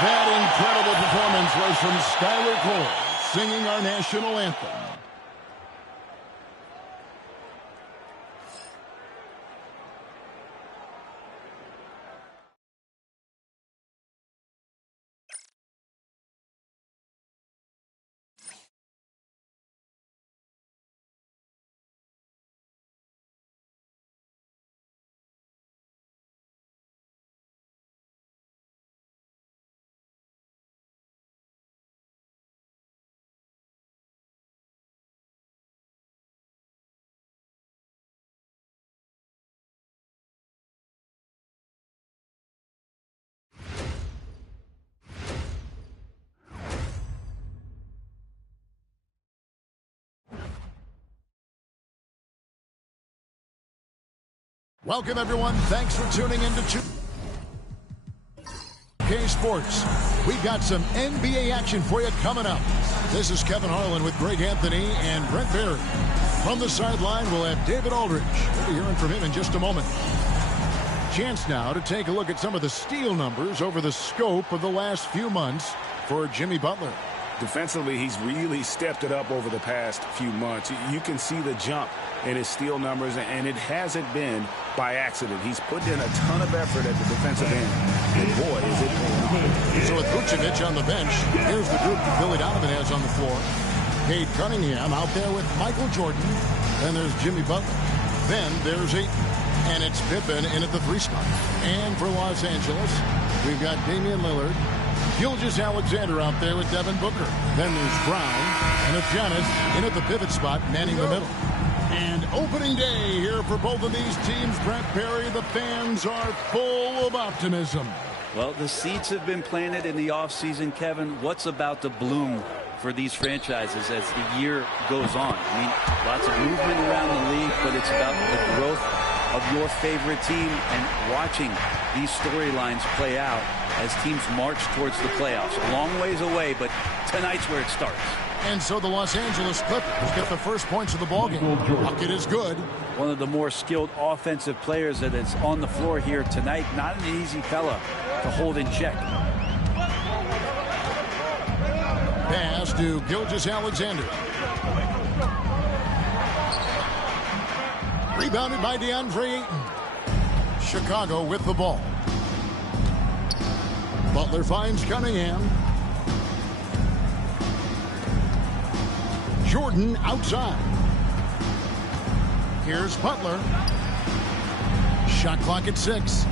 That incredible performance was from Skylar Cole, singing our national anthem. Welcome, everyone. Thanks for tuning in to Wk3 Sports. We got some NBA action for you coming up. This is Kevin Harlan with Greg Anthony and Brent Barry. From the sideline, we'll have David Aldridge. We'll be hearing from him in just a moment. Chance now to take a look at some of the steal numbers over the scope of the last few months for Jimmy Butler. Defensively, he's really stepped it up over the past few months. You can see the jump in his steal numbers, and it hasn't been by accident. He's put in a ton of effort at the defensive end, and boy, is it paying off. So with Vucevic on the bench, here's the group that Billy Donovan has on the floor. Cade Cunningham out there with Michael Jordan. Then there's Jimmy Butler. Then there's and it's Pippen in at the 3 spot. And for Los Angeles, we've got Damian Lillard, Gilgeous-Alexander out there with Devin Booker. Then there's Brown, and it's Giannis in at the pivot spot, manning the middle. And opening day here for both of these teams, Brent Barry. The fans are full of optimism. Well, the seeds have been planted in the offseason, Kevin. What's about to bloom for these franchises as the year goes on? I mean, lots of movement around the league, but it's about the growth of your favorite team and watching these storylines play out as teams march towards the playoffs. A long ways away, but tonight's where it starts. And so the Los Angeles Clippers get the first points of the ballgame. Bucket is good. One of the more skilled offensive players that is on the floor here tonight. Not an easy fella to hold in check. Pass to Gilgeous-Alexander. Rebounded by DeAndre Ayton. Chicago with the ball. Butler finds Cunningham. Jordan outside. Here's Butler. Shot clock at 6.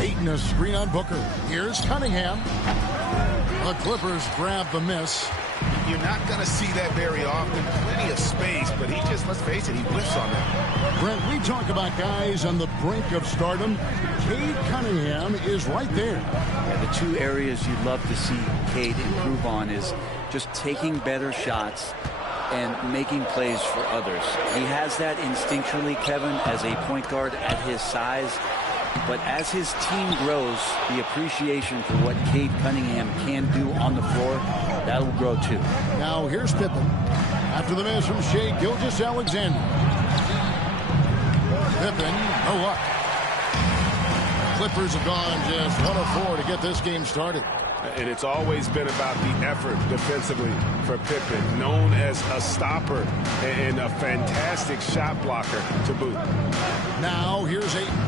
Ayton a screen on Booker. Here's Cunningham. The Clippers grab the miss. You're not going to see that very often. Plenty of space, but he just, let's face it, he whiffs on that. Brent, we talk about guys on the brink of stardom. Cade Cunningham is right there. Yeah, the two areas you'd love to see Cade improve on is just taking better shots and making plays for others. He has that instinctually, Kevin, as a point guard at his size. But as his team grows, the appreciation for what Cade Cunningham can do on the floor, that'll grow too. Now here's Pippen. After the miss from Shai Gilgeous-Alexander. Pippen, no luck. Clippers have gone just 1 of 4 to get this game started. And it's always been about the effort defensively for Pippen, known as a stopper and a fantastic shot blocker to boot. Now here's Ayton.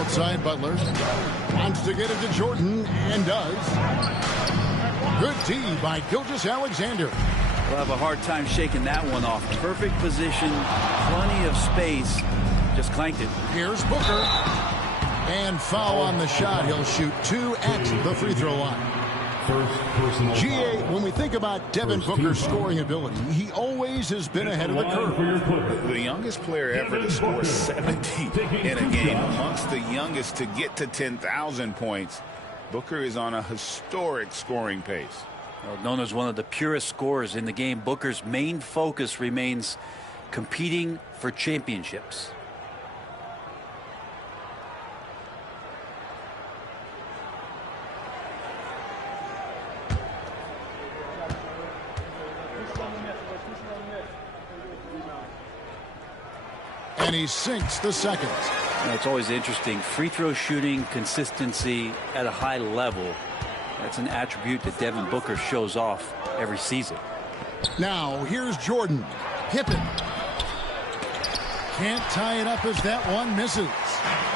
Outside Butler. Wants to get it to Jordan, and does. Good D by Gilgeous-Alexander. We'll have a hard time shaking that one off. Perfect position, plenty of space. Just clanked it. Here's Booker. And foul on the shot. He'll shoot 2 at the free throw line. GA, when we think about Devin Booker's scoring ability, he always has been ahead of the curve. The youngest player ever to score 70 in a game, amongst the youngest to get to 10,000 points. Booker is on a historic scoring pace. Well, known as one of the purest scorers in the game, Booker's main focus remains competing for championships. And he sinks the second. It's always interesting. Free throw shooting consistency at a high level. That's an attribute that Devin Booker shows off every season. Now here's Jordan. Pippen. Can't tie it up as that one misses.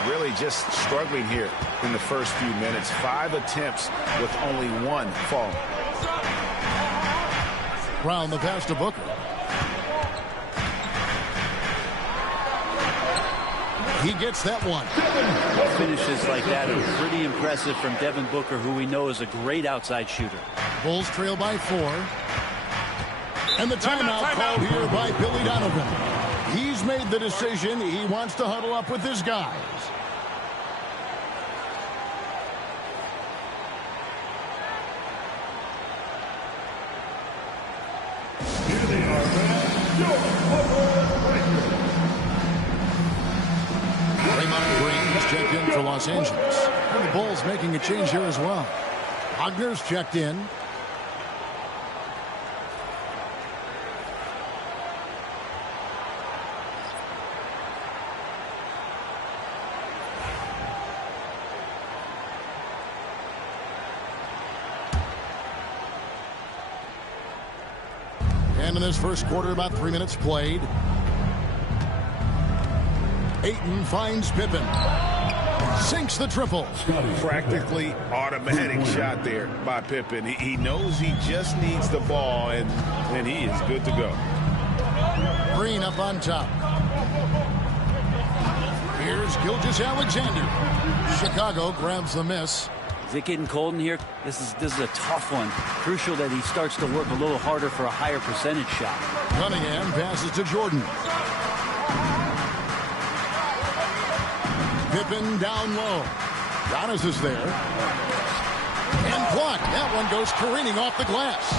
Really just struggling here in the first few minutes. 5 attempts with only 1 fall. Round the pass to Booker. He gets that one. Finishes like that are pretty impressive from Devin Booker, who we know is a great outside shooter. Bulls trail by 4. And the timeout called here by Billy Donovan. He's made the decision. He wants to huddle up with his guys. Here they are, your Draymond Green is checked in for Los Angeles. And the Bulls making a change here as well. Wagner's checked in. And in this first quarter, about 3 minutes played. Ayton finds Pippen. Sinks the triple. Practically automatic shot there by Pippen. He knows he just needs the ball, and he is good to go. Green up on top. Here's Gilgeous-Alexander. Chicago grabs the miss. Is it getting cold in here? This is a tough one. Crucial that he starts to work a little harder for a higher percentage shot. Cunningham passes to Jordan. Pippen down low. Giannis is there. And blocked. That one goes careening off the glass.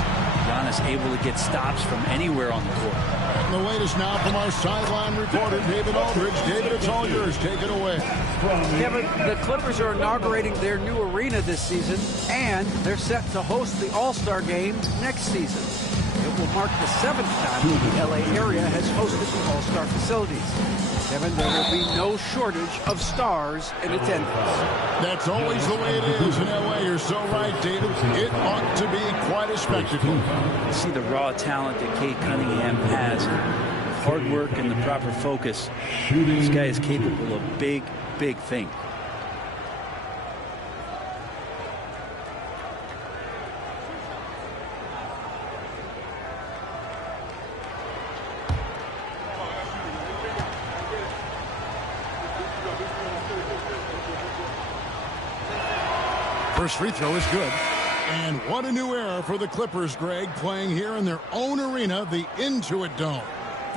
Giannis able to get stops from anywhere on the court. And the latest now from our sideline reporter, David Aldridge. David, it's all yours. Take it away. Kevin, the Clippers are inaugurating their new arena this season, and they're set to host the All-Star Game next season. It will mark the 7th time the LA area has hosted the All-Star facilities. Kevin, there will be no shortage of stars in attendance. That's always the way it is in LA. You're so right, David. It ought to be quite a spectacle. You see the raw talent that Cade Cunningham has. Hard work and the proper focus. This guy is capable of big, big things. First free throw is good. And what a new era for the Clippers, Greg, playing here in their own arena, the Intuit Dome.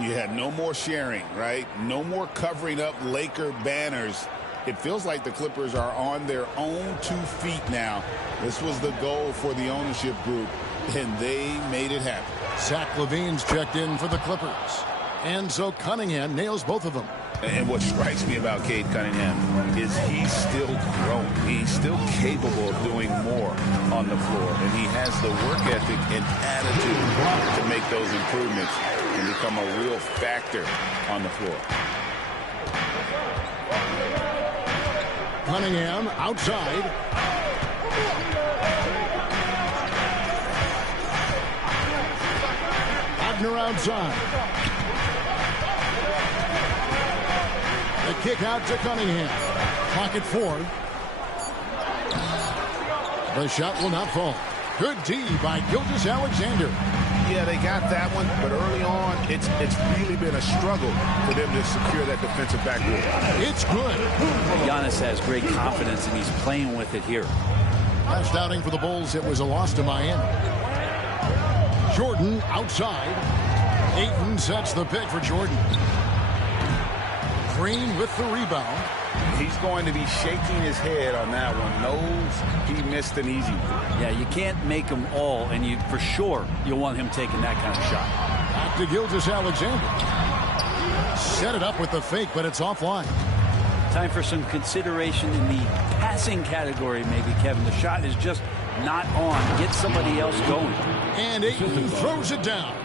You had no more sharing, right? No more covering up Laker banners. It feels like the Clippers are on their own 2 feet now. This was the goal for the ownership group, and they made it happen. Zach LaVine's checked in for the Clippers. And so Cunningham nails both of them. And what strikes me about Cade Cunningham is he's still growing. He's still capable of doing more on the floor. And he has the work ethic and attitude to make those improvements and become a real factor on the floor. Cunningham outside. Wagner outside. The kick out to Cunningham. Pocket 4. The shot will not fall. Good D by Gilgeous-Alexander. Yeah, they got that one, but early on, it's really been a struggle for them to secure that defensive backboard. It's good. Giannis has great confidence, and he's playing with it here. Last outing for the Bulls, it was a loss to Miami. Jordan outside. Ayton sets the pick for Jordan. Green with the rebound. He's going to be shaking his head on that one. Knows he missed an easy one. Yeah, you can't make them all, and you for sure you'll want him taking that kind of shot. Back to Gilgeous-Alexander. Set it up with the fake, but it's offline. Time for some consideration in the passing category, maybe, Kevin. The shot is just not on. Get somebody else going. And Ayton throws it down.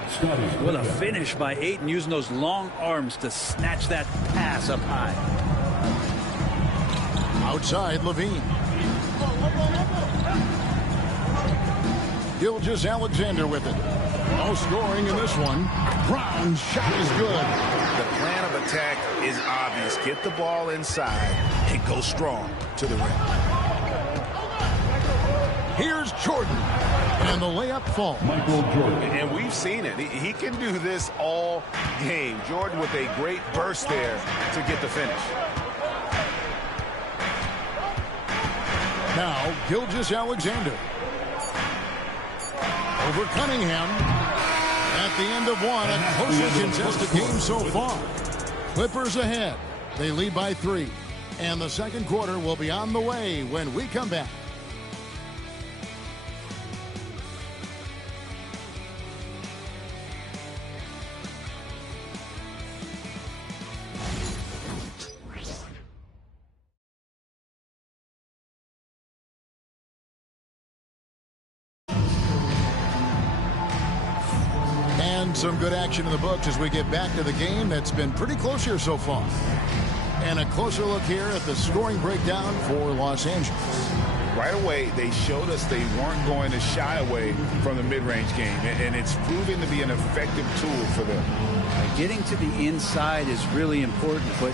What a finish by Ayton, using those long arms to snatch that pass up high. Outside, Levine. Gilgeous-Alexander with it. No scoring in this one. Brown's shot is good. The plan of attack is obvious. Get the ball inside and go strong to the rim. Here's Jordan. And the layup falls. Michael Jordan. And we've seen it. He can do this all game. Jordan with a great burst there to get the finish. Now, Gilgeous-Alexander. Over Cunningham. At the end of one, a closely contested game so far. Clippers ahead. They lead by 3. And the second quarter will be on the way when we come back. Some good action in the books as we get back to the game that's been pretty close here so far. And a closer look here at the scoring breakdown for Los Angeles. Right away, they showed us they weren't going to shy away from the mid-range game, and it's proving to be an effective tool for them. Getting to the inside is really important, but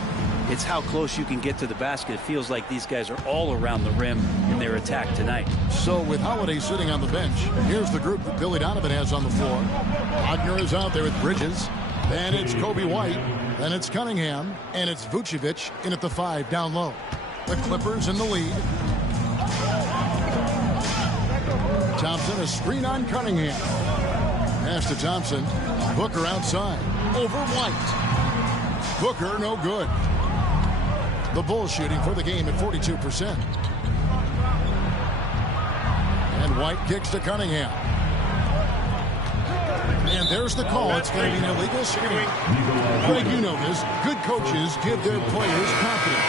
it's how close you can get to the basket. It feels like these guys are all around the rim in their attack tonight. So with Holiday sitting on the bench, here's the group that Billy Donovan has on the floor. Wagner is out there with Bridges. Then it's Kobe White. Then it's Cunningham. And it's Vucevic in at the 5 down low. The Clippers in the lead. Thompson, a screen on Cunningham. Pass to Thompson. Booker outside. Over White. Booker no good. The Bulls shooting for the game at 42%. And White kicks to Cunningham. And there's the call. It's going to be an illegal screen. Greg, you know this. Good coaches give their players confidence.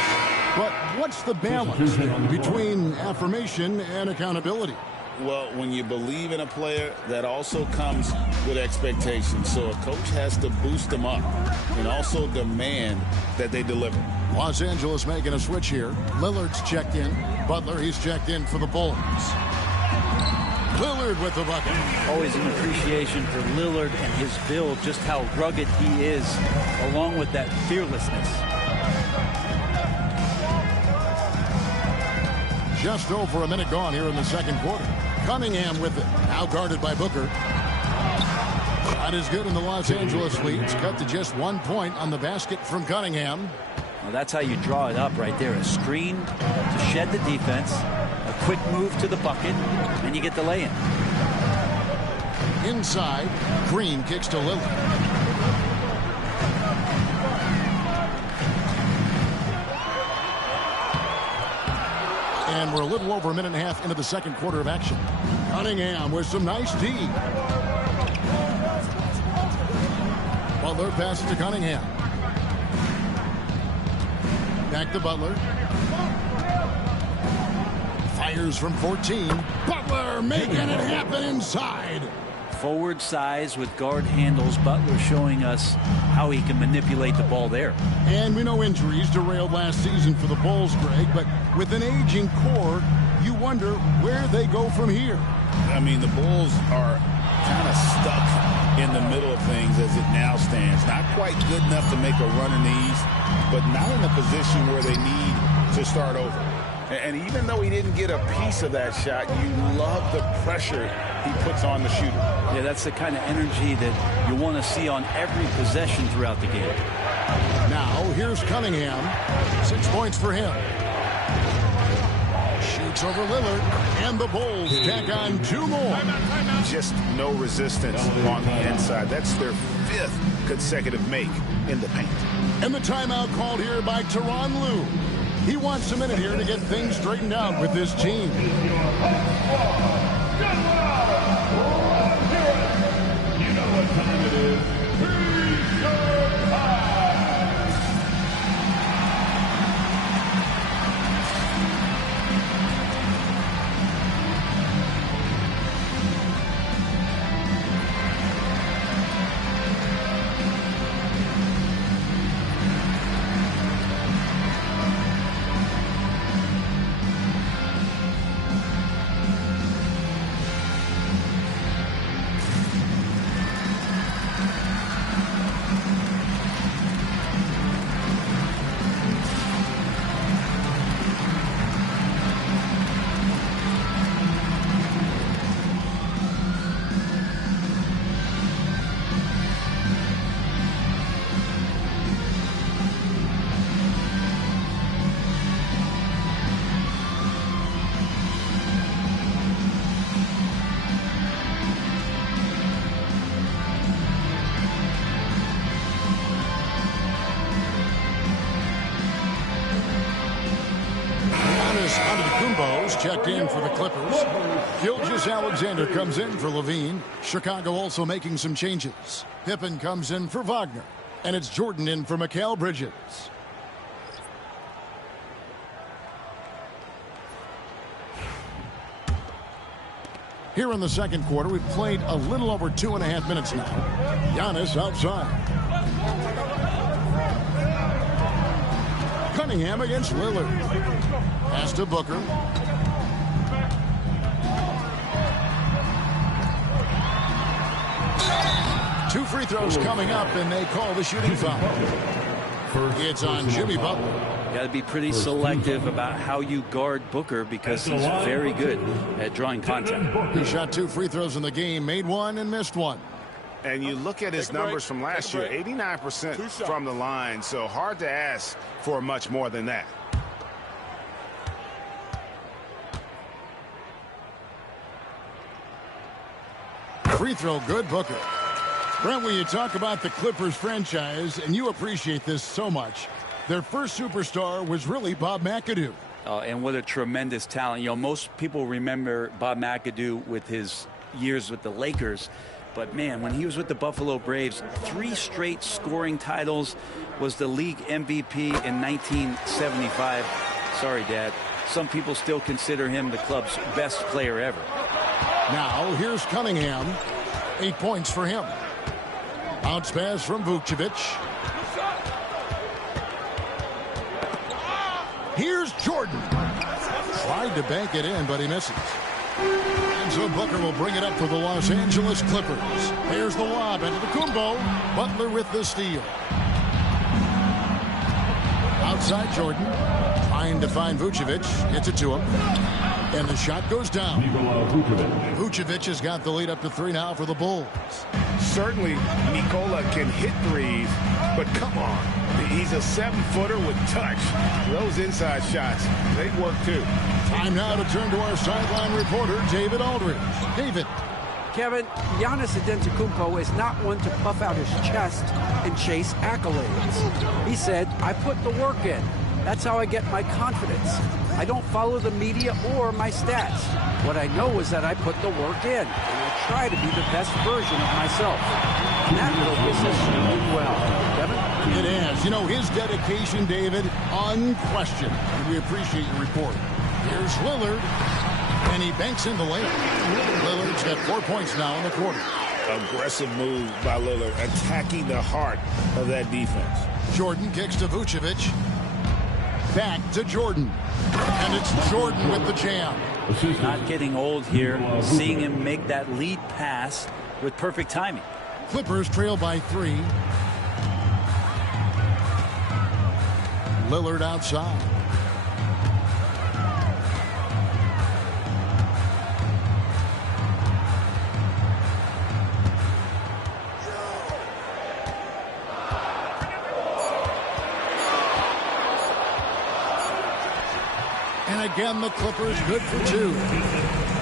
But what's the balance between affirmation and accountability? Well, when you believe in a player, that also comes with expectations. So a coach has to boost them up and also demand that they deliver. Los Angeles making a switch here. Lillard's checked in. Butler, he's checked in for the Bulls. Lillard with the bucket. Always an appreciation for Lillard and his build, just how rugged he is, along with that fearlessness. Just over a minute gone here in the second quarter. Cunningham with it. Now guarded by Booker. Shot is good in the Los Angeles lead. It's cut to just 1 point on the basket from Cunningham. Well, that's how you draw it up right there. A screen to shed the defense, a quick move to the bucket, and you get the lay-in. Inside, Green kicks to Lillard. And we're a little over a minute and a half into the second quarter of action. Cunningham with some nice D. Butler passes to Cunningham. Back to Butler. Fires from 14. Butler making it happen inside. Forward size with guard handles. Butler showing us how he can manipulate the ball there. And we know injuries derailed last season for the Bulls, Greg, but with an aging core, you wonder where they go from here. I mean, the Bulls are kind of stuck in the middle of things as it now stands. Not quite good enough to make a run in the East, but not in a position where they need to start over. And even though he didn't get a piece of that shot, you love the pressure he puts on the shooter. Yeah, that's the kind of energy that you want to see on every possession throughout the game. Now, here's Cunningham. 6 points for him. Shoots over Lillard, and the Bulls tack on 2 more. Just no resistance on the inside. That's their 5th consecutive make in the paint. And the timeout called here by Tyronn Lue. He wants a minute here to get things straightened out with his team. You know what time it is. Free-throw time. Giannis Antetokounmpo's checked in for the Clippers. Gilgeous-Alexander comes in for Levine. Chicago also making some changes. Pippen comes in for Wagner. And it's Jordan in for Mikal Bridges. Here in the second quarter, we've played a little over 2.5 minutes now. Giannis outside. Cunningham against Lillard. Pass to Booker. Two free throws coming up, and they call the shooting foul. It's on Jimmy Butler. Got to be pretty selective about how you guard Booker because he's very good at drawing contact. He shot 2 free throws in the game, made 1 and missed 1. And you look at his numbers from last year, 89% from the line, so hard to ask for much more than that. Free throw good, Booker. Brent, when you talk about the Clippers franchise, and you appreciate this so much, their first superstar was really Bob McAdoo. And what a tremendous talent. You know, most people remember Bob McAdoo with his years with the Lakers. But, man, when he was with the Buffalo Braves, 3 straight scoring titles, was the league MVP in 1975. Sorry, Dad. Some people still consider him the club's best player ever. Now, here's Cunningham. 8 points for him. Bounce pass from Vucevic. Here's Jordan. Tried to bank it in, but he misses. And so Booker will bring it up for the Los Angeles Clippers. There's the lob into the Kumbo. Butler with the steal. Outside Jordan. Trying to find Vucevic. Hits it to him. And the shot goes down. Vucevic has got the lead up to 3 now for the Bulls. Certainly, Nikola can hit threes, but come on. He's a 7-footer with touch. Those inside shots, they work too. Time now to turn to our sideline reporter, David Aldridge. David. Kevin, Giannis Antetokounmpo is not one to puff out his chest and chase accolades. He said, I put the work in. That's how I get my confidence. I don't follow the media or my stats. What I know is that I put the work in, and I try to be the best version of myself. And that focus has served him well. Kevin? It has. You know, his dedication, David, unquestioned. And we appreciate your report. Here's Lillard, and he banks in the layup. Lillard's got 4 points now in the quarter. Aggressive move by Lillard, attacking the heart of that defense. Jordan kicks to Vucevic. Back to Jordan. And it's Jordan with the jam. Not getting old here. Seeing him make that lead pass with perfect timing. Clippers trail by 3. Lillard outside. And again, the Clippers good for 2.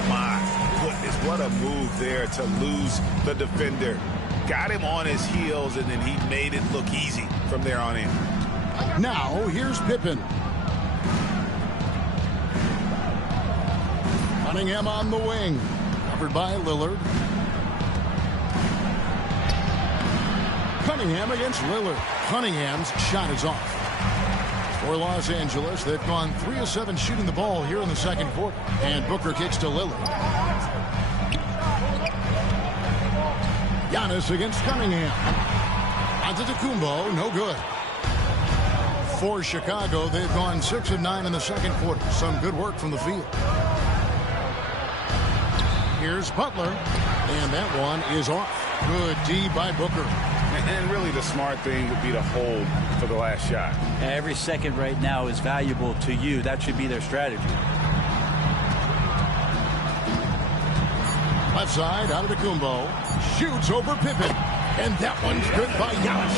My goodness, what a move there to lose the defender. Got him on his heels, and then he made it look easy from there on in. Now, here's Pippen. Cunningham on the wing. Covered by Lillard. Cunningham against Lillard. Cunningham's shot is off. For Los Angeles, they've gone 3 of 7 shooting the ball here in the second quarter. And Booker kicks to Lillard. Giannis against Cunningham. Antetokounmpo, no good. For Chicago, they've gone 6 of 9 in the second quarter. Some good work from the field. Here's Butler, and that one is off. Good D by Booker. And really the smart thing would be to hold for the last shot. Every second right now is valuable to you. That should be their strategy. Left side, Antetokounmpo. Shoots over Pippen. And that one's good by Giannis.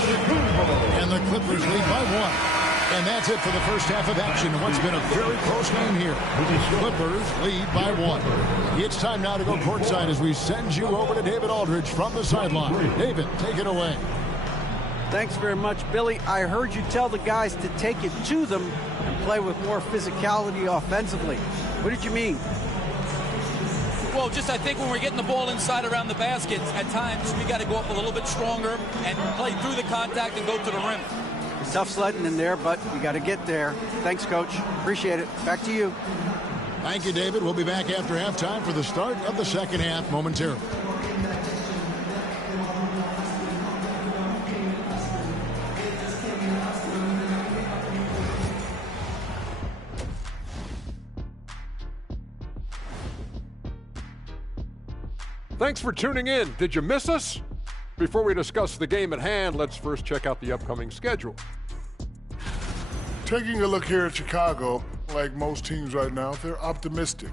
And the Clippers lead by 1. And that's it for the first half of action. What's been a very close game here. Clippers lead by 1. It's time now to go courtside as we send you over to David Aldridge from the sideline. David, take it away. Thanks very much, Billy. I heard you tell the guys to take it to them and play with more physicality offensively. What did you mean? Well, just I think when we're getting the ball inside around the basket, at times we got to go up a little bit stronger and play through the contact and go to the rim. It's tough sledding in there, but you got to get there. Thanks, Coach. Appreciate it. Back to you. Thank you, David. We'll be back after halftime for the start of the second half momentarily. Thanks for tuning in. Did you miss us? Before we discuss the game at hand, let's first check out the upcoming schedule. Taking a look here at Chicago, like most teams right now, they're optimistic.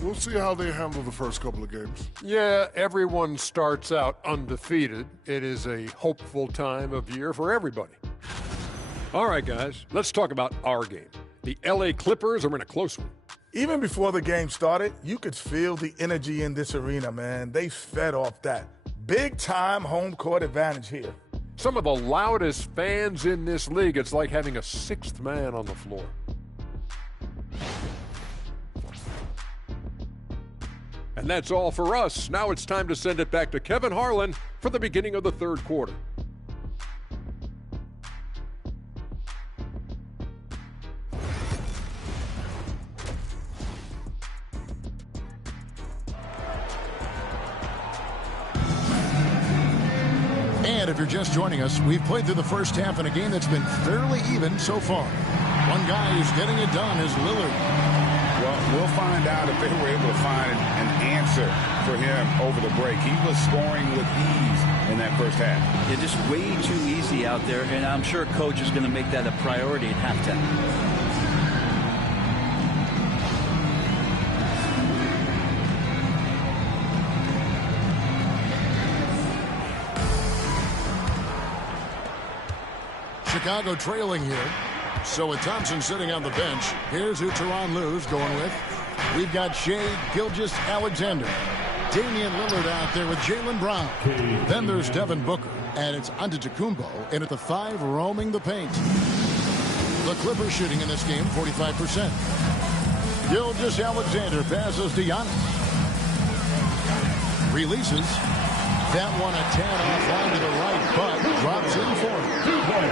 We'll see how they handle the first couple of games. Yeah, everyone starts out undefeated. It is a hopeful time of year for everybody. All right, guys, let's talk about our game. The LA Clippers are in a close one. Even before the game started, you could feel the energy in this arena, man. They fed off that. Big-time home court advantage here. Some of the loudest fans in this league. It's like having a sixth man on the floor. And that's all for us. Now it's time to send it back to Kevin Harlan for the beginning of the third quarter. And if you're just joining us, we've played through the first half in a game that's been fairly even so far. One guy who's getting it done is Lillard. Well, we'll find out if they were able to find an answer for him over the break. He was scoring with ease in that first half. Yeah, just way too easy out there, and I'm sure Coach is going to make that a priority at halftime. Chicago trailing here. So with Thompson sitting on the bench, here's who Tyronn Lue's going with. We've got Shai Gilgeous-Alexander. Damian Lillard out there with Jaylen Brown. Then there's Devin Booker. And it's Antetokounmpo in at the 5 roaming the paint. The Clippers shooting in this game 45%. Gilgeous-Alexander passes to Giannis. Releases. That one a 10 offline to the right, but drops in for him.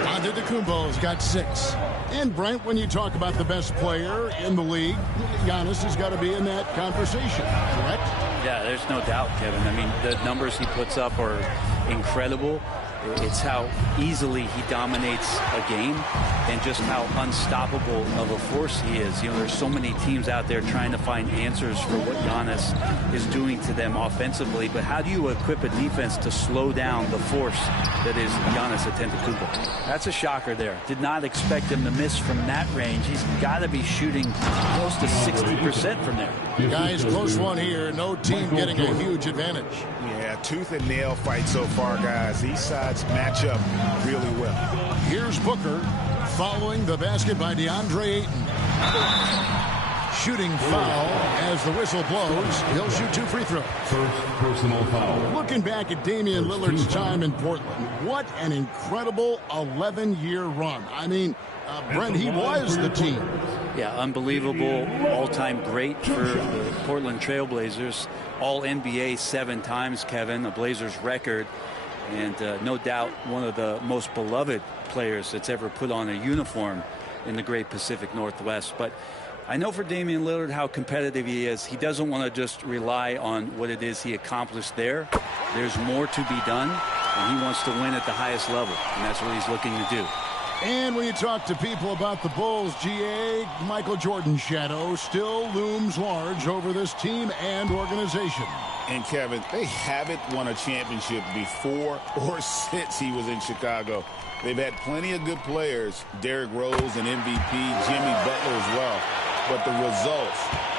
Antetokounmpo's got 6. And Brent, when you talk about the best player in the league, Giannis has got to be in that conversation, correct? Yeah, there's no doubt, Kevin. I mean, the numbers he puts up are incredible. It's how easily he dominates a game and just how unstoppable of a force he is. You know, there's so many teams out there trying to find answers for what Giannis is doing to them offensively, but how do you equip a defense to slow down the force that is Giannis Antetokounmpo? That's a shocker there. Did not expect him to miss from that range. He's got to be shooting close to 60% from there. Guys, close one here. No team getting a huge advantage. Yeah, tooth and nail fight so far, guys. These sides match up really well. Here's Booker following the basket by DeAndre Ayton. Shooting foul as the whistle blows. He'll shoot 2 free throws. First personal foul. Looking back at Damian Lillard's time in Portland, what an incredible 11-year run. I mean, Brent, he was the team. Yeah, unbelievable, all-time great for the Portland Trailblazers. All-NBA 7 times, Kevin, a Blazers record. And no doubt one of the most beloved players that's ever put on a uniform in the great Pacific Northwest. But I know for Damian Lillard how competitive he is. He doesn't want to just rely on what it is he accomplished there. There's more to be done, and he wants to win at the highest level, and that's what he's looking to do. And when you talk to people about the Bulls, GA, Michael Jordan's shadow still looms large over this team and organization. And Kevin, they haven't won a championship before or since he was in Chicago. They've had plenty of good players, Derrick Rose and MVP, Jimmy Butler as well, but the results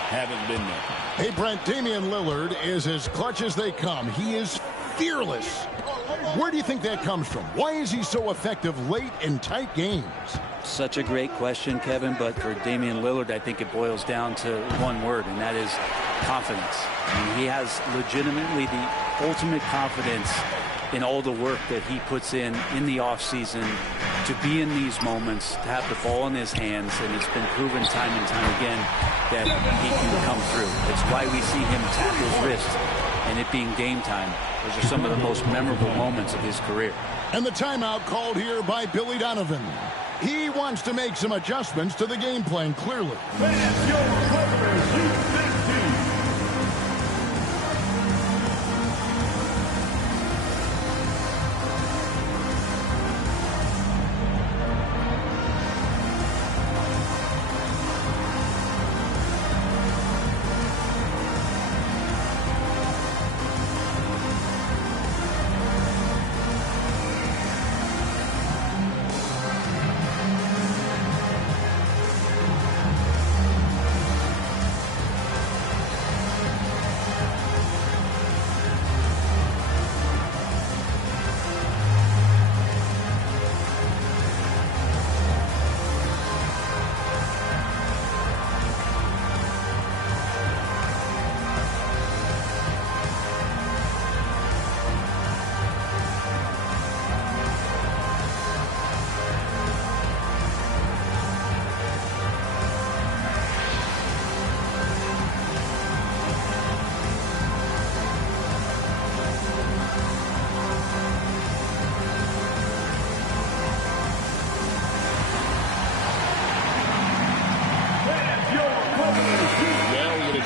haven't been there. Hey, Brent, Damian Lillard is as clutch as they come. He is fearless. Where do you think that comes from? Why is he so effective late in tight games? Such a great question, Kevin, but for Damian Lillard, I think it boils down to one word, and that is confidence. I mean, he has legitimately the ultimate confidence in all the work that he puts in the offseason to be in these moments, to have the ball in his hands, and it's been proven time and time again that he can come through. It's why we see him tap his wrist and it being game time. Those are some of the most memorable moments of his career. And the timeout called here by Billy Donovan. He wants to make some adjustments to the game plan, clearly. Fans, your Clippers, U16.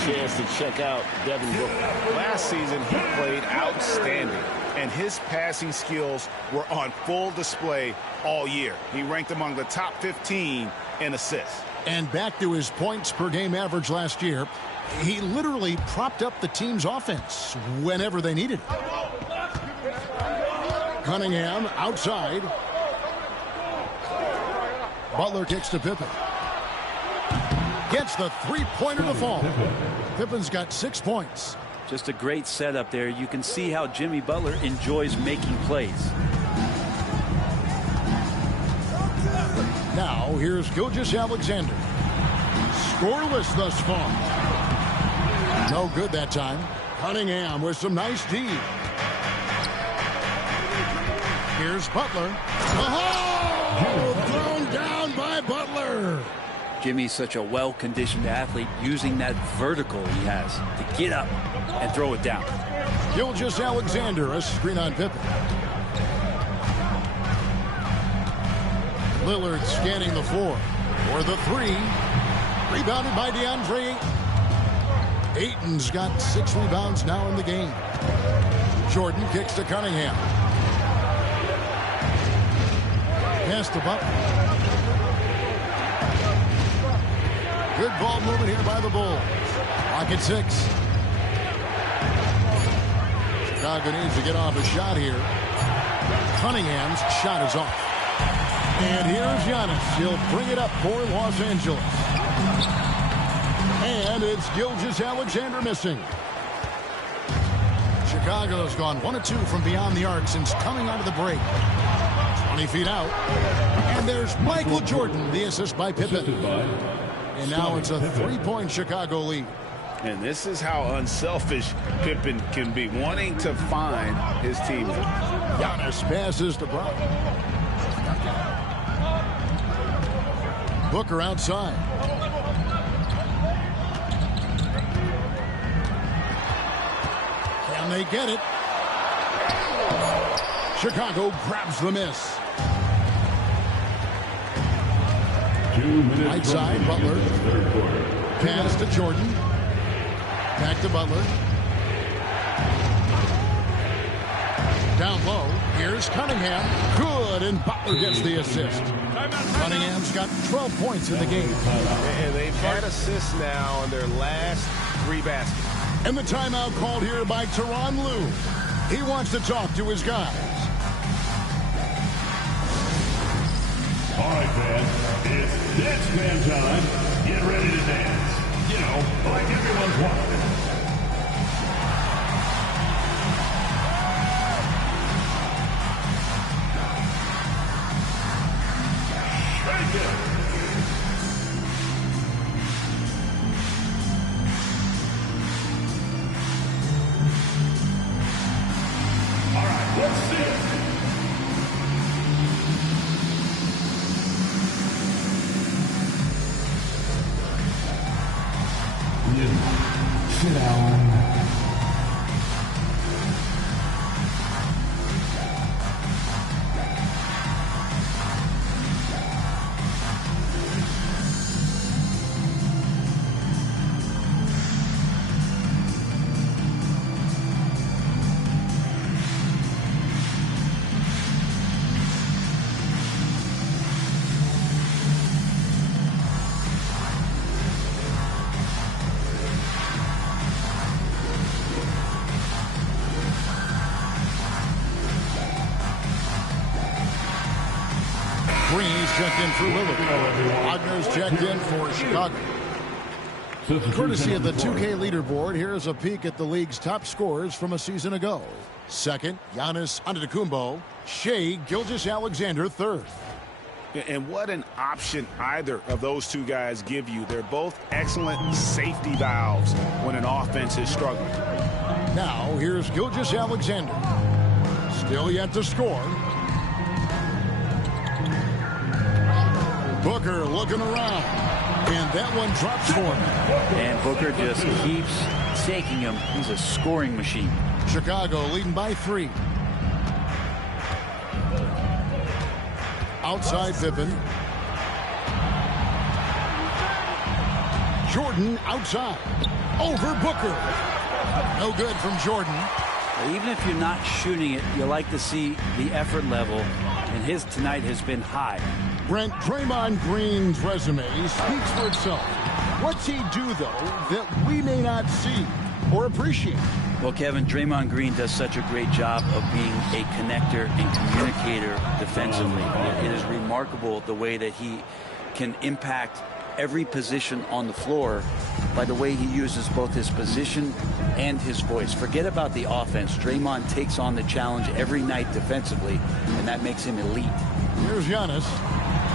Chance to check out Devin Booker. Last season, he played outstanding, and his passing skills were on full display all year. He ranked among the top 15 in assists. And back to his points per game average last year, he literally propped up the team's offense whenever they needed it. Cunningham outside. Butler kicks to Pippen. Gets the three-pointer to fall. Pippen's got 6 points. Just a great setup there. You can see how Jimmy Butler enjoys making plays. Now, here's Gilgeous-Alexander. Scoreless thus far. No good that time. Cunningham with some nice D. Here's Butler. Oh! Thrown down by Butler. Jimmy's such a well-conditioned athlete, using that vertical he has to get up and throw it down. Gilgeous-Alexander, a screen on Pippen. Lillard scanning the floor for the three. Rebounded by DeAndre. Ayton's got 6 rebounds now in the game. Jordan kicks to Cunningham. Pass to Butler. Good ball movement here by the Bulls. Clock at 6. Chicago needs to get off a shot here. Cunningham's shot is off. And here's Giannis. He'll bring it up for Los Angeles. And it's Gilgeous-Alexander missing. Chicago's gone 1 of 2 from beyond the arc since coming out of the break. 20 feet out. And there's Michael Jordan, the assist by Pippen. And now it's a 3-point Chicago lead. And this is how unselfish Pippen can be, wanting to find his teammate. Giannis passes to Brown. Booker outside. Can they get it? Chicago grabs the miss. Right side, Butler. Pass to Jordan. Back to Butler. Down low. Here's Cunningham. Good, and Butler gets the assist. Cunningham's got 12 points in the game. And they've had assists now on their last 3 baskets. And the timeout called here by Tyronn Lue. He wants to talk to his guys. All right, fans, it's dance man time. Get ready to dance. You know, like everyone's watching. Shake it. All right, let's see Sit down. Green's checked in for Lillard. Wagner's checked in for Chicago. Courtesy of the 2K leaderboard, here's a peek at the league's top scorers from a season ago. Second, Giannis Antetokounmpo. Shai Gilgeous-Alexander, third. And what an option either of those two guys give you. They're both excellent safety valves when an offense is struggling. Now, here's Gilgeous-Alexander. Still yet to score. Booker looking around. And that one drops for him. And Booker just keeps taking him. He's a scoring machine. Chicago leading by 3. Outside Pippen. Jordan outside. Over Booker. No good from Jordan. Even if you're not shooting it, you like to see the effort level. And his tonight has been high. Brent, Draymond Green's resume speaks for itself. What's he do, though, that we may not see or appreciate? Well, Kevin, Draymond Green does such a great job of being a connector and communicator defensively. It is remarkable the way that he can impact every position on the floor by the way he uses both his position and his voice. Forget about the offense. Draymond takes on the challenge every night defensively, and that makes him elite. Here's Giannis.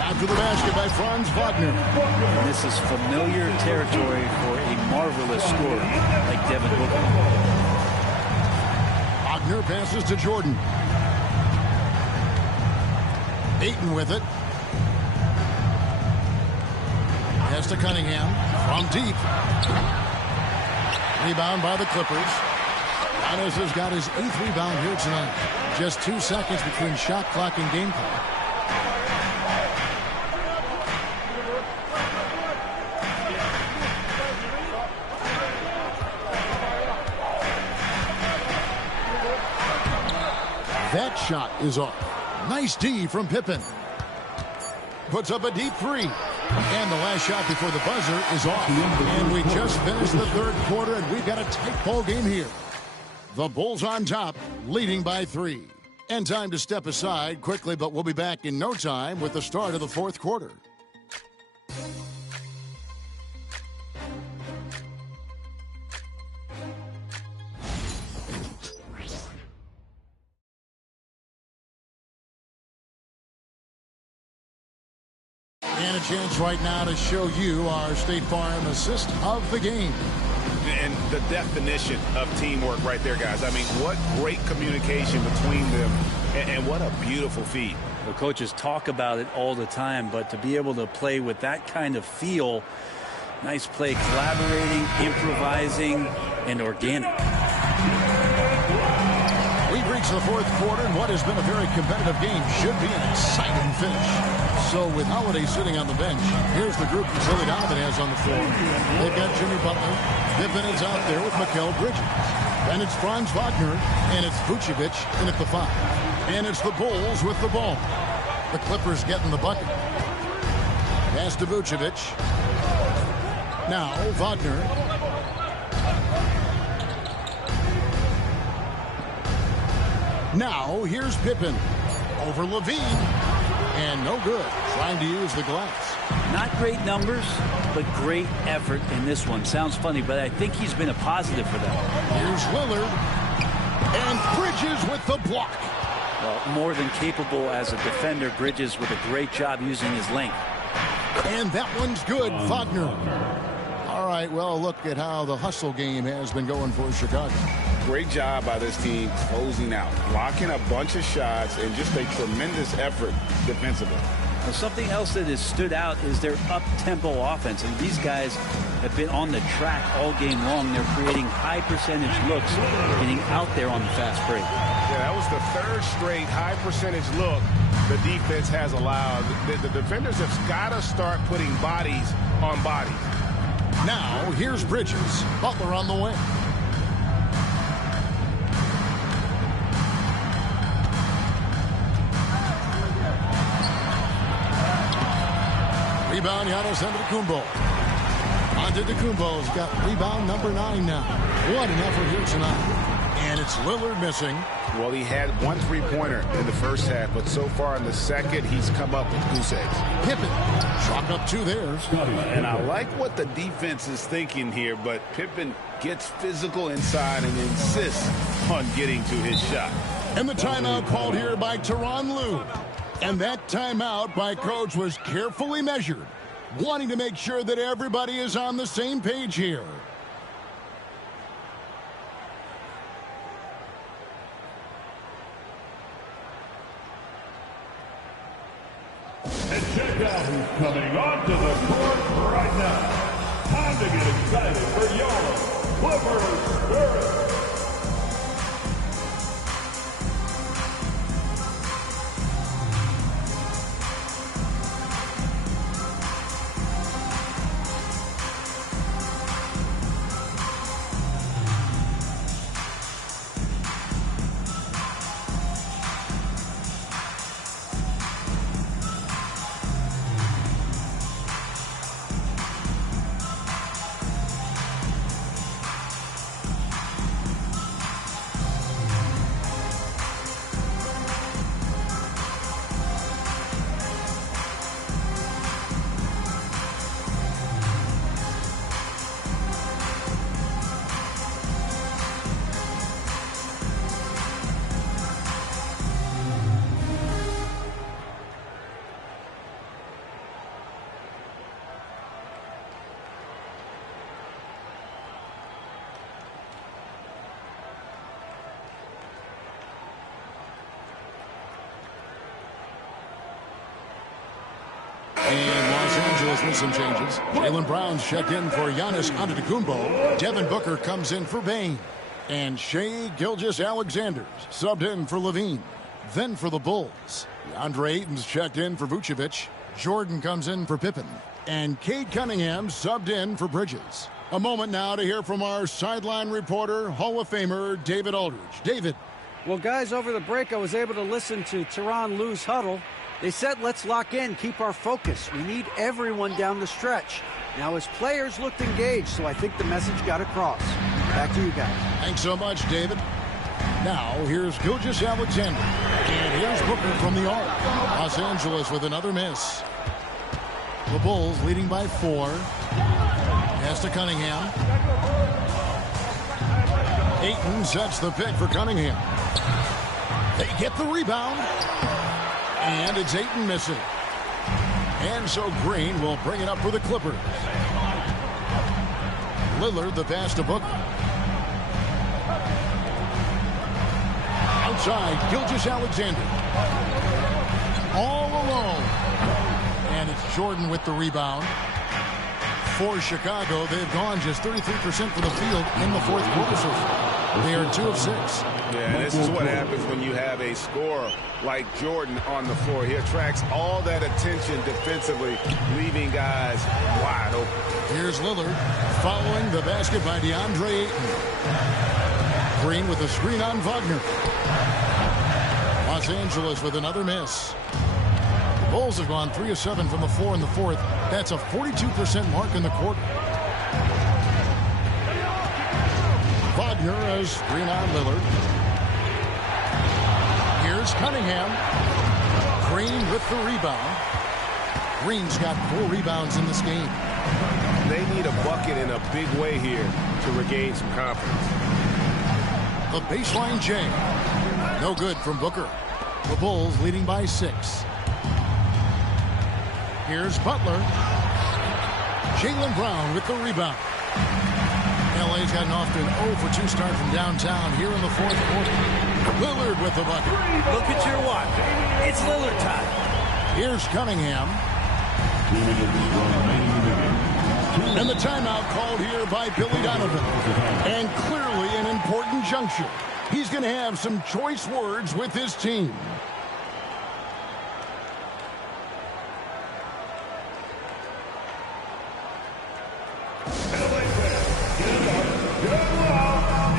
After the basket by Franz Wagner. And this is familiar territory for a marvelous scorer like Devin Booker. Wagner passes to Jordan. Ayton with it. Pass to Cunningham from deep. Rebound by the Clippers. Giannis has got his 8th rebound here tonight. Just 2 seconds between shot clock and game clock. That shot is off. Nice D from Pippen. Puts up a deep 3. And the last shot before the buzzer is off. And we just finished the third quarter, and we've got a tight ball game here. The Bulls on top, leading by 3. And time to step aside quickly, but we'll be back in no time with the start of the fourth quarter. And a chance right now to show you our State Farm assist of the game. And the definition of teamwork right there, guys. I mean, what great communication between them, and what a beautiful feat. The coaches talk about it all the time, but to be able to play with that kind of feel, nice play, collaborating, improvising, and organic. We've reached the fourth quarter, and what has been a very competitive game should be an exciting finish. So with Holiday sitting on the bench, here's the group that Billy Donovan has on the floor. They've got Jimmy Butler. Pippen is out there with Mikal Bridges. Then it's Franz Wagner, and it's Vucevic in at the 5. And it's the Bulls with the ball. The Clippers getting the bucket. Pass to Vucevic. Now Wagner. Now here's Pippen. Over Levine. And no good. Trying to use the glass. Not great numbers, but great effort in this one. Sounds funny, but I think he's been a positive for them. Here's Lillard. And Bridges with the block. Well, more than capable as a defender. Bridges with a great job using his length. And that one's good. Wagner. All right, well, look at how the hustle game has been going for Chicago. Great job by this team closing out, blocking a bunch of shots, and just a tremendous effort defensively. Well, something else that has stood out is their up-tempo offense. And these guys have been on the track all game long. They're creating high percentage looks, getting out there on the fast break. Yeah, that was the third straight high percentage look the defense has allowed. The defenders have got to start putting bodies on bodies. Now, here's Bridges. Butler on the wing. Rebound, Giannis Antetokounmpo. Antetokounmpo's got rebound number 9 now. What an effort here tonight. And it's Lillard missing. Well, he had 1 3-pointer in the first half, but so far in the second, he's come up with goose eggs. Pippen, chalk up 2 there. And I like what the defense is thinking here, but Pippen gets physical inside and insists on getting to his shot. And the timeout called here by Tyronn Lue. And that timeout by Coach was carefully measured, wanting to make sure that everybody is on the same page here. And check out who's coming onto the court right now. Time to get excited for your Clippers Spirit. And Los Angeles with some changes. Jaylen Brown's checked in for Giannis Antetokounmpo. Devin Booker comes in for Bane. And Shai Gilgeous-Alexander's subbed in for Levine. Then for the Bulls, DeAndre Ayton's checked in for Vucevic. Jordan comes in for Pippen. And Cade Cunningham subbed in for Bridges. A moment now to hear from our sideline reporter, Hall of Famer David Aldridge. David. Well, guys, over the break, I was able to listen to Tyronn Lue's huddle. They said, let's lock in, keep our focus. We need everyone down the stretch. Now, his players looked engaged, so I think the message got across. Back to you guys. Thanks so much, David. Now, here's Gilgeous-Alexander. And here's Booker from the arc. Los Angeles with another miss. The Bulls leading by 4. Pass to Cunningham. Ayton sets the pick for Cunningham. They get the rebound. And it's Ayton missing. And so Green will bring it up for the Clippers. Lillard the pass to Booker. Outside, Gilgeous-Alexander. All alone. And it's Jordan with the rebound. For Chicago, they've gone just 33% from the field in the fourth quarter so far. They are 2 of 6. Yeah, and this is what happens when you have a scorer like Jordan on the floor. He attracts all that attention defensively, leaving guys wide open. Here's Lillard following the basket by DeAndre Ayton. Green with a screen on Wagner. Los Angeles with another miss. The Bulls have gone 3 of 7 from the floor in the fourth. That's a 42% mark in the quarter. Wagner has screen on Lillard. Here's Cunningham. Green with the rebound. Green's got 4 rebounds in this game. They need a bucket in a big way here to regain some confidence. The baseline J. No good from Booker. The Bulls leading by 6. Here's Butler. Jaylen Brown with the rebound. LA's gotten off to an 0-for-2 start from downtown here in the fourth quarter. Lillard with the bucket. Look at your watch. It's Lillard time. Here's Cunningham. And the timeout called here by Billy Donovan. And clearly an important juncture. He's going to have some choice words with his team.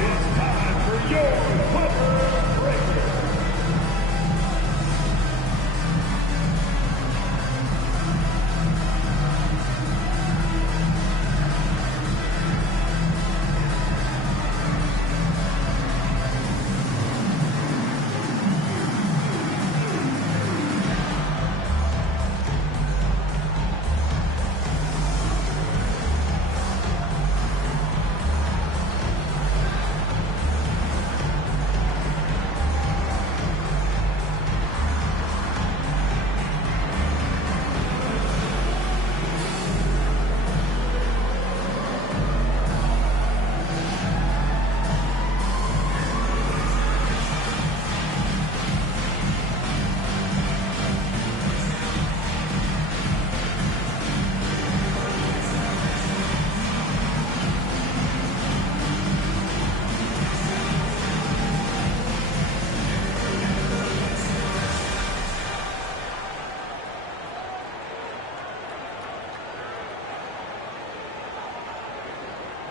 It's time for your Clipper Breaker.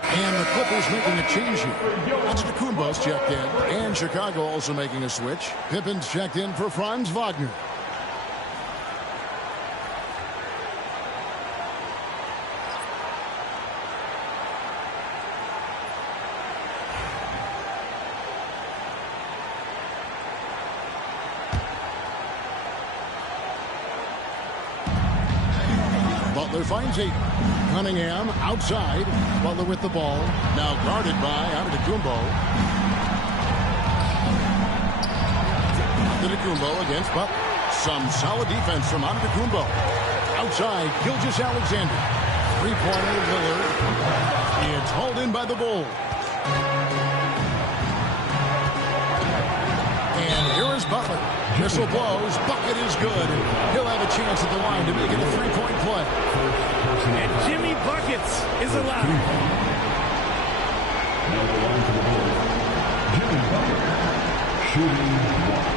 And the Clippers making a change here. Antetokounmpo's checked in. And Chicago also making a switch. Pippen's checked in for Franz Wagner. Butler finds Ayton. Cunningham outside. Butler with the ball. Now guarded by Antetokounmpo. Antetokounmpo against Butler. Some solid defense from Antetokounmpo. Outside, Gilgeous-Alexander. Three-pointer, Lillard. It's hauled in by the Bulls. And here is Butler. Whistle blows. Bucket is good. He'll have a chance at the line to make it a three-point play. And Jimmy Buckets is allowed. Now the line to the board. Jimmy Butler, shooting one.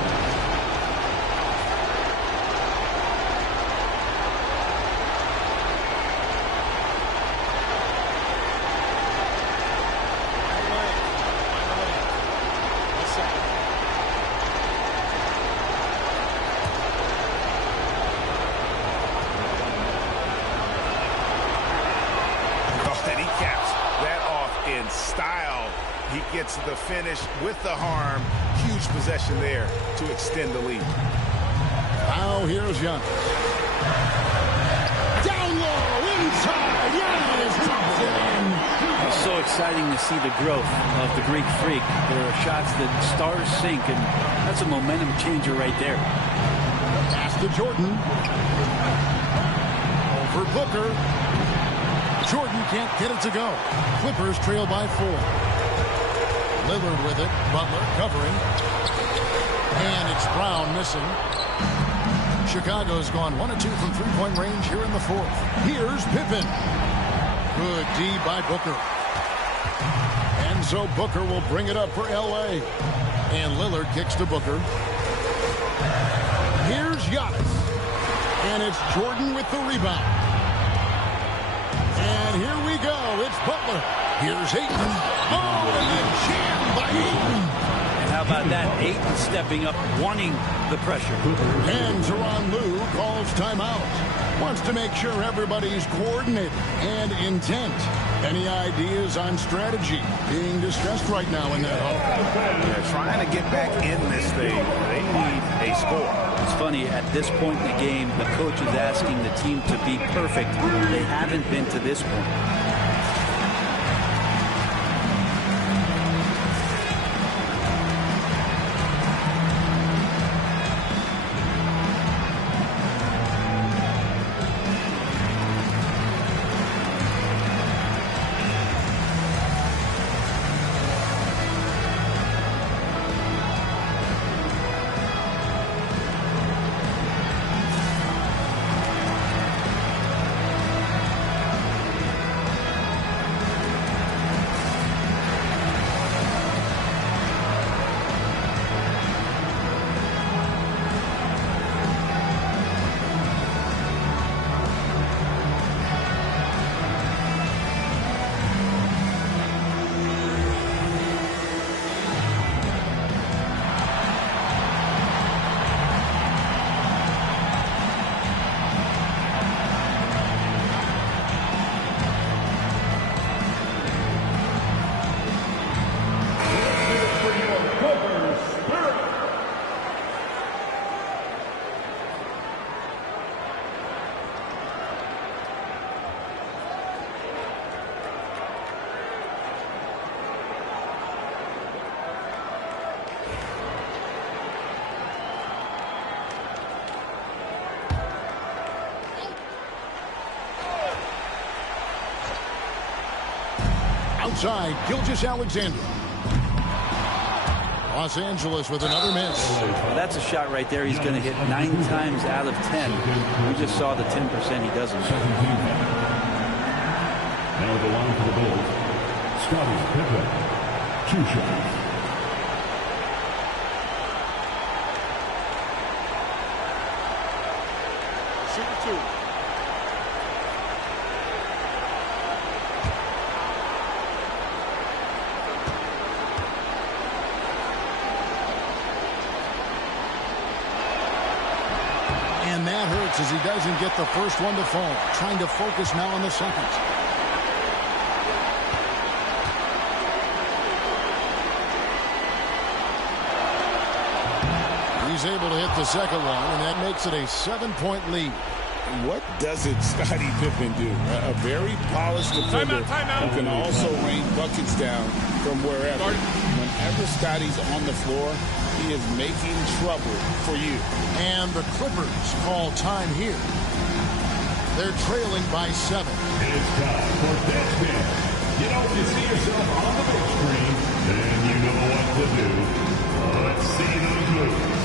Gets the finish with the harm. Huge possession there to extend the lead. Now here's Giannis. Down low, inside. Giannis drops it in. It's so exciting to see the growth of the Greek Freak. There are shots that stars sink, and that's a momentum changer right there. Pass to Jordan. Over Booker. Jordan can't get it to go. Clippers trail by 4. Lillard with it. Butler covering. And it's Brown missing. Chicago's gone 1 of 2 from three-point range here in the fourth. Here's Pippen. Good D by Booker. And so Booker will bring it up for L.A. And Lillard kicks to Booker. Here's Giannis. And it's Jordan with the rebound. And here we go. It's Butler. Here's Ayton. Oh, and then jammed by Ayton. And how about that? Ayton stepping up, wanting the pressure. And Tyronn Lue calls timeout. Wants to make sure everybody's coordinated and intent. Any ideas on strategy? Being discussed right now in that hole. They're trying to get back in this thing. They need a score. It's funny, at this point in the game, the coach is asking the team to be perfect. They haven't been to this point. Outside, Gilgeous-Alexander. Los Angeles with another miss. Well, that's a shot right there. He's going to hit 9 times out of 10. We just saw the 10% he doesn't. Now the line for the Bulls. Scottie Pippen. 2 shots. Shooter 2. And that hurts as he doesn't get the first one to fall. Trying to focus now on the second. He's able to hit the second one, and that makes it a 7-point lead. What doesn't Scottie Pippen do? A very polished defender who can also rain buckets down from wherever. Whenever Scottie's on the floor, he is making trouble for you. And the Clippers call time here. They're trailing by 7. It's time for Dance Dance. You know, if you see yourself on the big screen, then you know what to do. Let's see those moves.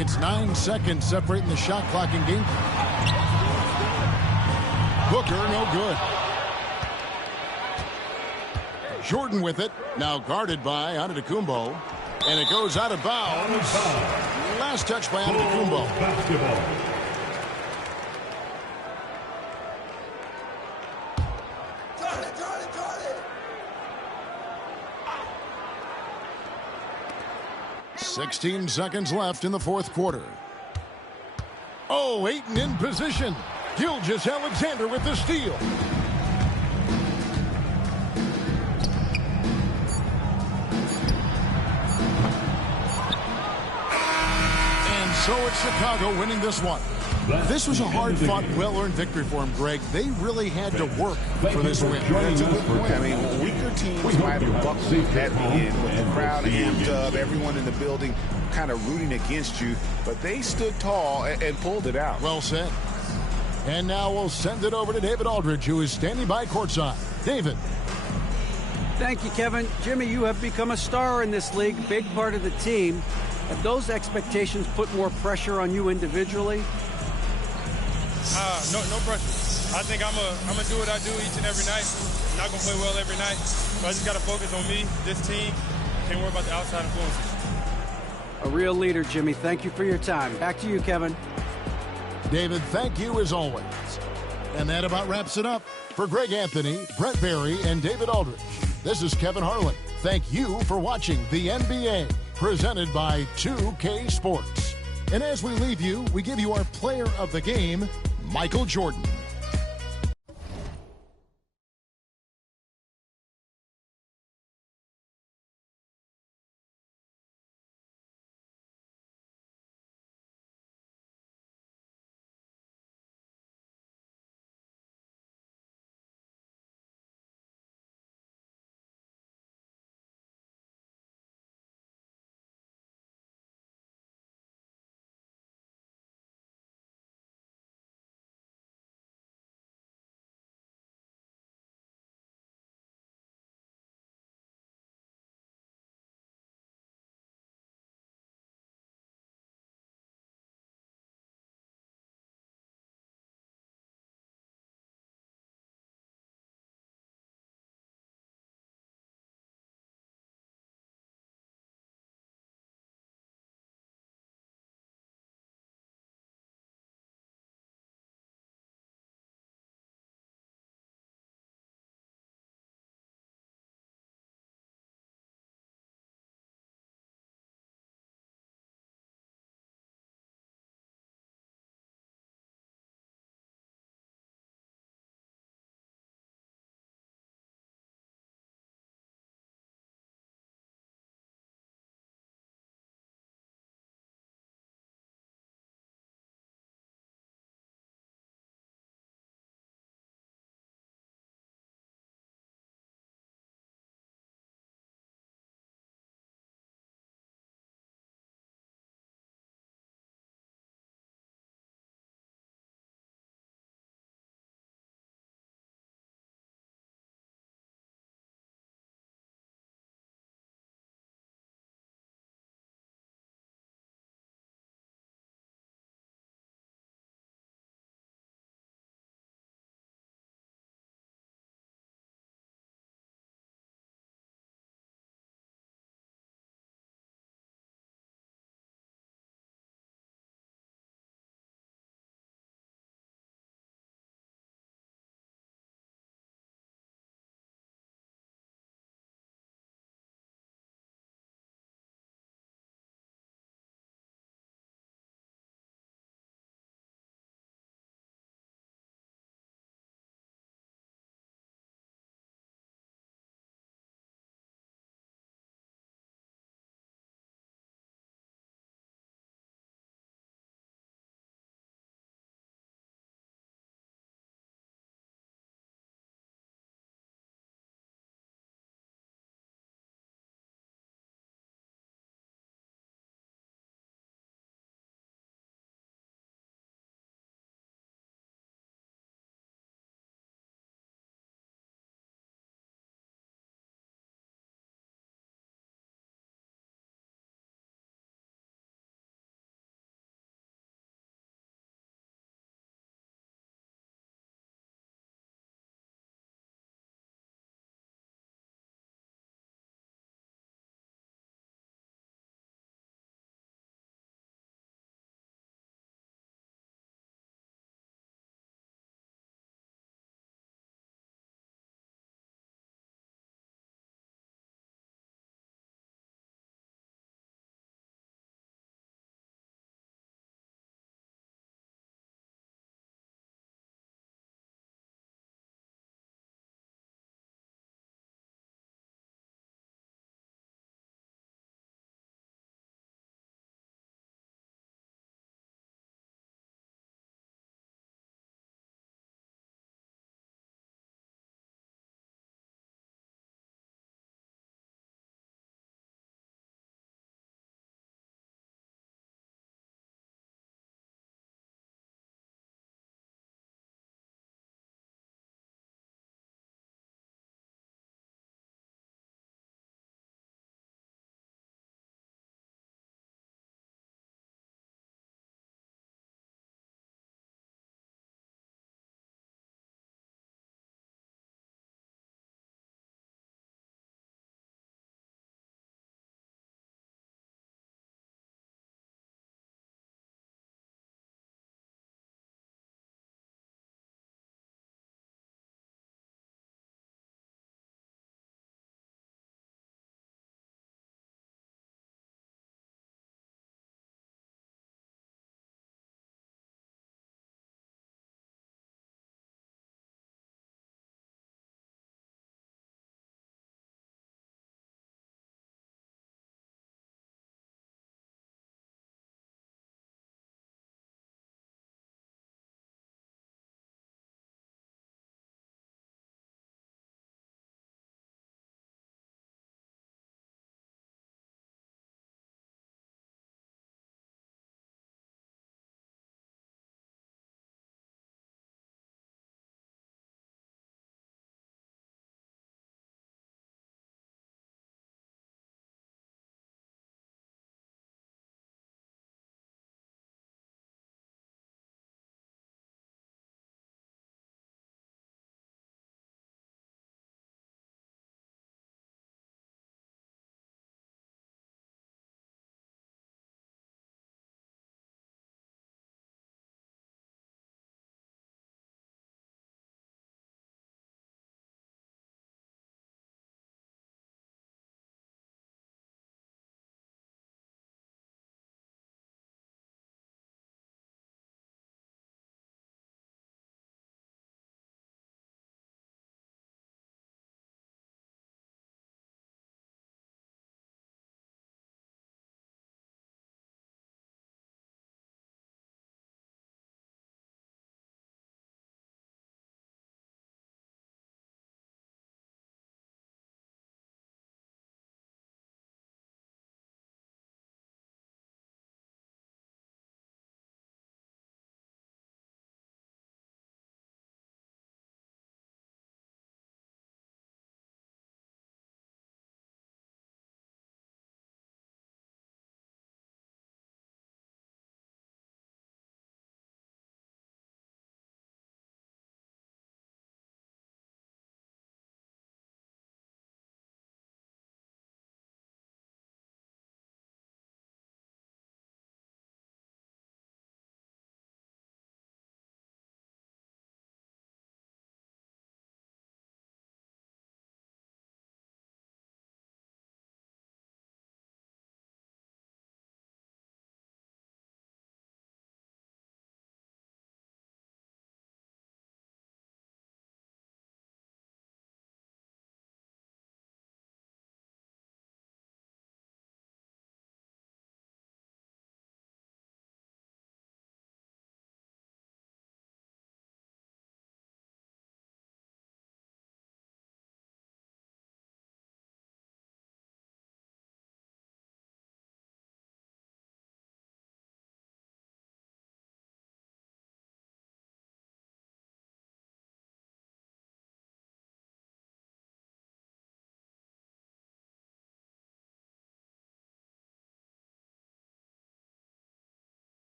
It's 9 seconds separating the shot clock in game. Booker, no good. Jordan with it. Now guarded by Antetokounmpo. And it goes out of bounds. Last touch by Antetokounmpo. Basketball. 16 seconds left in the fourth quarter. Oh, Ayton in position. Gilgeous-Alexander with the steal. And so it's Chicago winning this one. This was a hard-fought, well-earned victory for him, Greg. They really had to work for this win. That's a good point. I mean, weaker teams might have buckled at the end with the crowd amped up, everyone in the building kind of rooting against you, but they stood tall and pulled it out. Well said. And now we'll send it over to David Aldridge, who is standing by courtside. David. Thank you, Kevin. Jimmy, you have become a star in this league, big part of the team. Have those expectations put more pressure on you individually? No pressure. I think I'm gonna do what I do each and every night. I'm not gonna play well every night, but I just gotta focus on me, this team. Can't worry about the outside influences. A real leader, Jimmy. Thank you for your time. Back to you, Kevin. David, thank you as always. And that about wraps it up. For Greg Anthony, Brett Barry, and David Aldridge, this is Kevin Harlan. Thank you for watching the NBA, presented by 2K Sports. And as we leave you, we give you our player of the game, Michael Jordan.